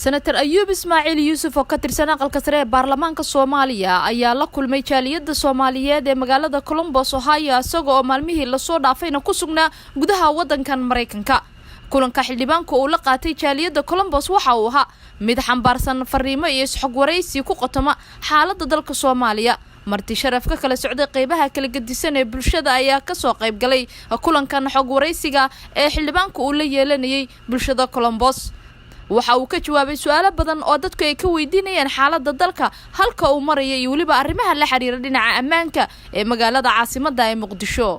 senator Ayuub Ismaaciil Yuusuf oo ka tirsan aqalka sare ee baarlamaanka Soomaaliya ayaa la kulmay jaaliyadda Soomaaliyeed ee magaalada Columbus Ohio isagoo maalmihii la soo dhaafayna ku sugnaa gudaha wadankan Mareykanka. kulanka xildhibaanku uu la qaatay jaaliyadda Columbus waxa uu ahaa mid xambaarsan fariimo iyo isxog wareysi ku qotoma xaaladda dalka Soomaaliya. marti sharaf ka kala socday qaybaha kala gedisan ee bulshada ayaa ka soo qayb galay kulankan xog wareysiga ee xildhibaanku uu la yeelanayay bulshada Columbus. waxa uu ka jawaabay su'aalo badan oo dadku ay ka weydiinayaan xaaladda dalka halka uu marayay iyo waliba arrimaha la xiriira dhinaca ammaanka ee magaalada caasimadda ee Muqdisho.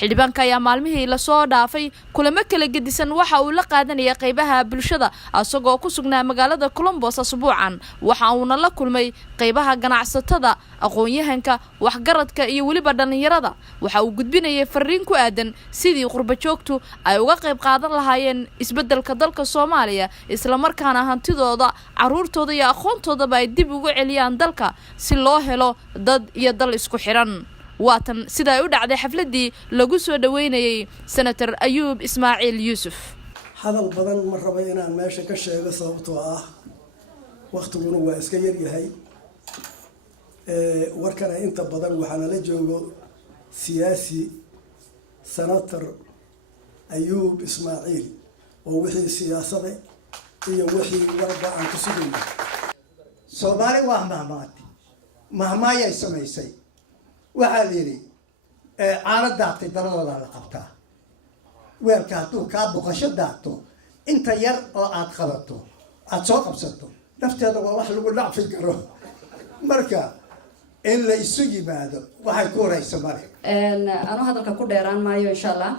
xildhibaanka ayaa maalmihii la soo dhaafay kulamo kala gedisan waxa uu la qaadanayay qaybaha bulshada asagoo ku sugnaa magaalada Columbus asbuucan. waxa uu la kulmay qaybaha ganacsatada, aqoon-yahanka, waxgaradka iyo waliba dhalinyarada. waxa uu gudbinayay fariin ku aadan sidii qurba joogtu ay uga qayb qaadan lahaayeen isbeddelka dalka Soomaaliya isla markaana hantidooda, caruurtooda iyo aqoontoodaba ay dib ugu celiyaan dalka si loo helo dad iyo dal isku xiran. waatan sida ay u dhacday xafladii lagu soo dhaweynayay senator Ayuub Ismaaciil Yuusuf. hadal badan ma rabo inaan meesha ka sheego sababtoo ah waqtiguna waa iska yar yahay warkana inta badan waxaana la joogo siyaasi senator Ayuub Ismaaciil oo wixii siyaasada iyo wixii warba aan ku sugayay Soomaali waa mahmaayay samaysay waxaa la yiri caana daatay daladooda la qabtaa weelka hadduu kaa boqosho daato inta yar oo aad qabato aad soo qabsato nafteeda waa wax lagu dhacfi karo marka in la isu yimaado waxay ku horeysa mare anu hadalka ku dheeraan maayo insha Allah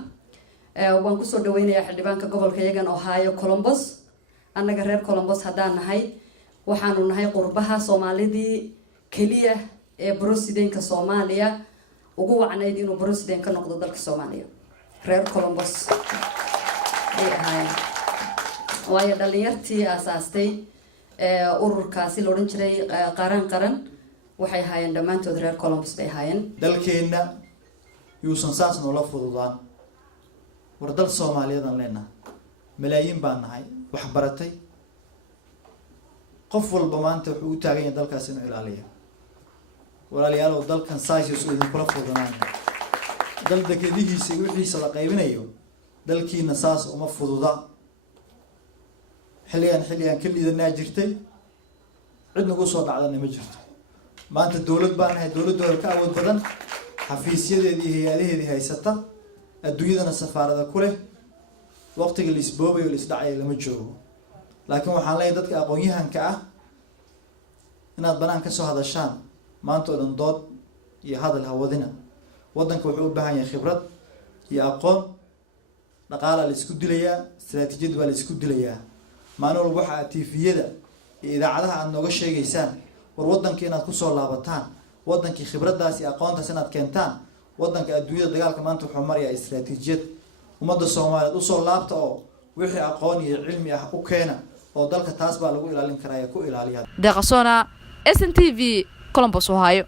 waan ku soo dhaweynayaa xildhibaanka gobolka yagan Ohio Columbus. annaga reer Columbus haddaan nahay waxaanu nahay qurbaha Soomaalidii kaliya ee presidentka Soomaaliya ugu wacnayd inuu president ka noqdo dalka Soomaaliya. reer Columbus ay ahaayeen waayo dhalinyartii aasaastay ururkaasi la oran jiray qaran waxay ahaayeen dhammaantood reer Columbus bay ahaayeen. dalkeena yuusan saas noola fududaan war dal Soomaaliyeed leena malaayiin baan nahay wax baratay qof walba maanta wuxuu u taagan yahay dalkaas inuu ilaaliyo walaalayaal oo dalkan saayis oo idin kula fududaan dal dekeedihiisa wixiisa la qaybinayo dalkiina saas uma fududa xilligan kaliya jirtay cid nagu soo dhacdana ma jirto maanta dawlad baan nahay dawladooda ka awood badan xafiisyadeedii hay'adaheedii haysata adduunyadana safaarada ku leh waqtiga la isboobayo la isdhacay lama joogo laakiin waxaan leeyahay dadka aqoon-yahanka ah inaad banaan ka soo hadashaan maanta oo dood iyo hadal hawadina wadanka wuxuu u baahan yahay khibrad iyo aqoon dhaqaale la isku dilayaa istiraatiijiyad waa la isku dilayaa maalin walba waxa TV-yada iyo idaacadaha aad nooga sheegaysaan war wadanka inaad ku soo laabataan wadankii khibradaas iyo aqoontaas inaad keentaan wadanka adduunyada dagaalka maanta wuxuu marayaa istiraatiijiyad ummadda Soomaaliyeed u soo laabta oo wixii aqoon iyo cilmi ah u keena oo dalka taas baa lagu ilaalin karaa ku ilaaliyaa. Deeqsona SNTV Columbus Ohio.